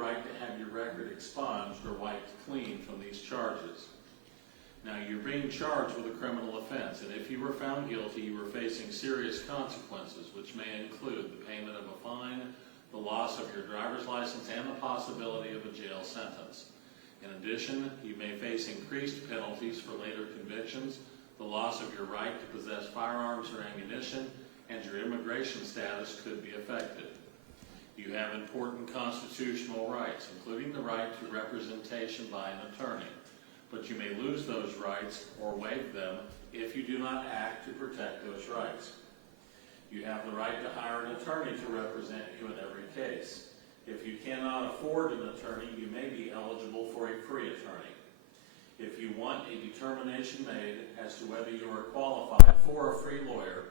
right to have your record expunged or wiped clean from these charges. Now, you're being charged with a criminal offense, and if you were found guilty, you were facing serious consequences, which may include the payment of a fine, the loss of your driver's license, and the possibility of a jail sentence. In addition, you may face increased penalties for later convictions, the loss of your right to possess firearms or ammunition, and your immigration status could be affected. You have important constitutional rights, including the right to representation by an attorney, but you may lose those rights or waive them if you do not act to protect those rights. You have the right to hire an attorney to represent you in every case. If you cannot afford an attorney, you may be eligible for a free attorney. If you want a determination made as to whether you are qualified for a free lawyer,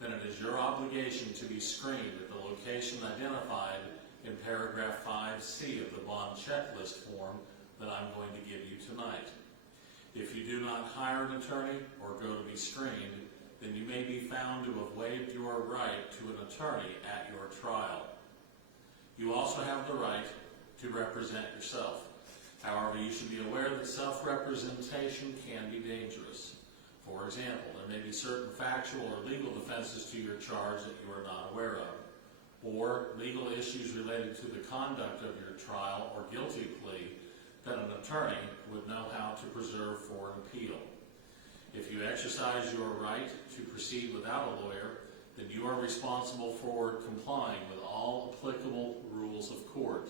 then it is your obligation to be screened at the location identified in paragraph 5C of the bond checklist form that I'm going to give you tonight. If you do not hire an attorney or go to be screened, then you may be found to have waived your right to an attorney at your trial. You also have the right to represent yourself. However, you should be aware that self-representation can be dangerous. For example, there may be certain factual or legal defenses to your charge that you are not aware of, or legal issues related to the conduct of your trial or guilty plea that an attorney would know how to preserve for an appeal. If you exercise your right to proceed without a lawyer, then you are responsible for complying with all applicable rules of court,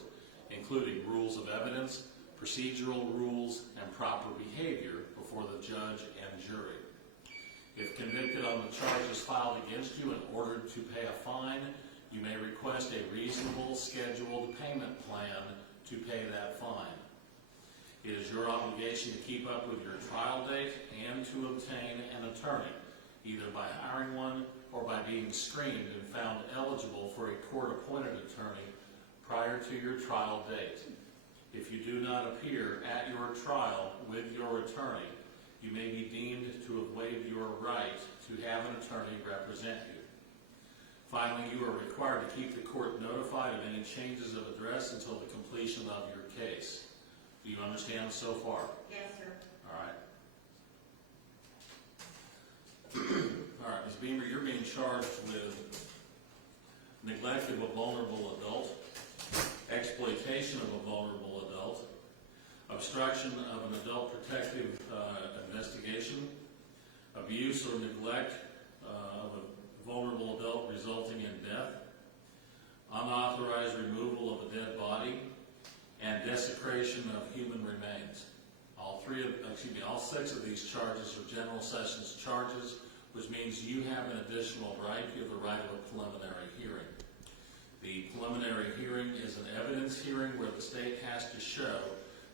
including rules of evidence, procedural rules, and proper behavior before the judge and jury. If convicted on the charges filed against you and ordered to pay a fine, you may request a reasonable scheduled payment plan to pay that fine. It is your obligation to keep up with your trial date and to obtain an attorney, either by hiring one or by being screened and found eligible for a court-appointed attorney prior to your trial date. If you do not appear at your trial with your attorney, you may be deemed to have waived your right to have an attorney represent you. Finally, you are required to keep the court notified of any changes of address until the completion of your case. Do you understand so far? Yes, sir. All right. All right, Ms. Beamer, you're being charged with neglect of a vulnerable adult, exploitation of a vulnerable adult, obstruction of an adult protective investigation, abuse or neglect of a vulnerable adult resulting in death, unauthorized removal of a dead body, and desecration of human remains. All 6 of these charges are general sessions charges, which means you have an additional right. You have the right of a preliminary hearing. The preliminary hearing is an evidence hearing where the state has to show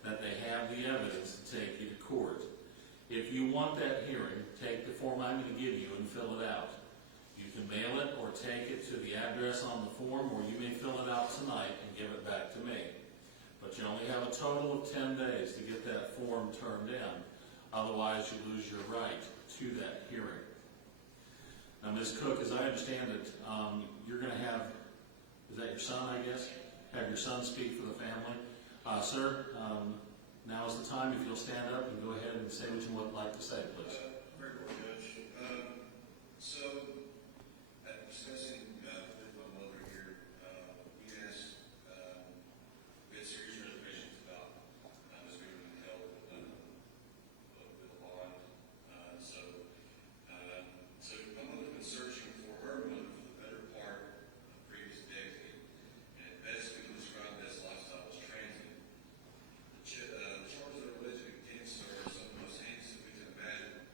that they have the evidence to take you to court. If you want that hearing, take the form I'm going to give you and fill it out. You can mail it or take it to the address on the form, or you may fill it out tonight and give it back to me. But you only have a total of 10 days to get that form turned in. Otherwise, you lose your right to that hearing. Now, Ms. Cook, as I understand it, you're going to have, is that your son, I guess? Have your son speak for the family. Sir, now is the time. If you'll stand up and go ahead and say what you would like to say, please. Very well, Judge. So, discussing with my mother here, we asked, we had serious reservations about Ms. Beamer's help with the bond. So my mother's been searching for her mother for the better part of the previous decade, and it best we can describe this lifestyle as transient. The charges that are alleged against her are some of the most heinous that we can imagine.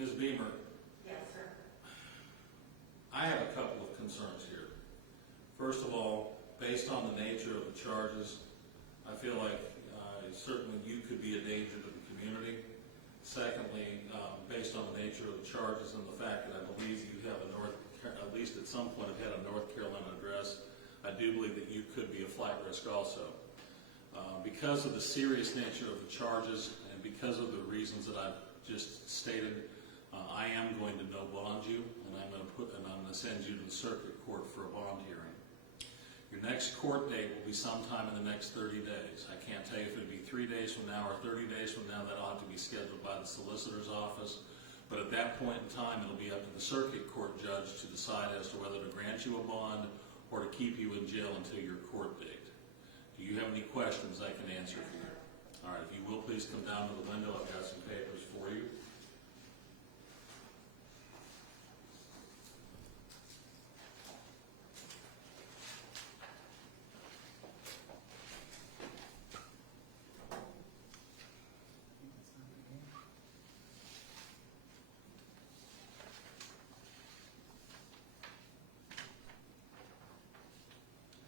Ms. Beamer, Yes, sir. I have a couple of concerns here. First of all, based on the nature of the charges, I feel like certainly you could be a danger to the community. Secondly, based on the nature of the charges and the fact that I believe you have at least at some point have had a North Carolina address, I do believe that you could be a flight risk also. Because of the serious nature of the charges and because of the reasons that I've just stated, I am going to no bond you, and I'm going to send you to the circuit court for a bond hearing. Your next court date will be sometime in the next 30 days. I can't tell you if it'll be 3 days from now or 30 days from now. That ought to be scheduled by the solicitor's office. But at that point in time, it'll be up to the circuit court judge to decide as to whether to grant you a bond or to keep you in jail until your court date. Do you have any questions I can answer for you? All right, if you will please come down to the window. I've got some papers for you.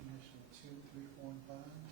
Initial 2, 3, 4, and 5.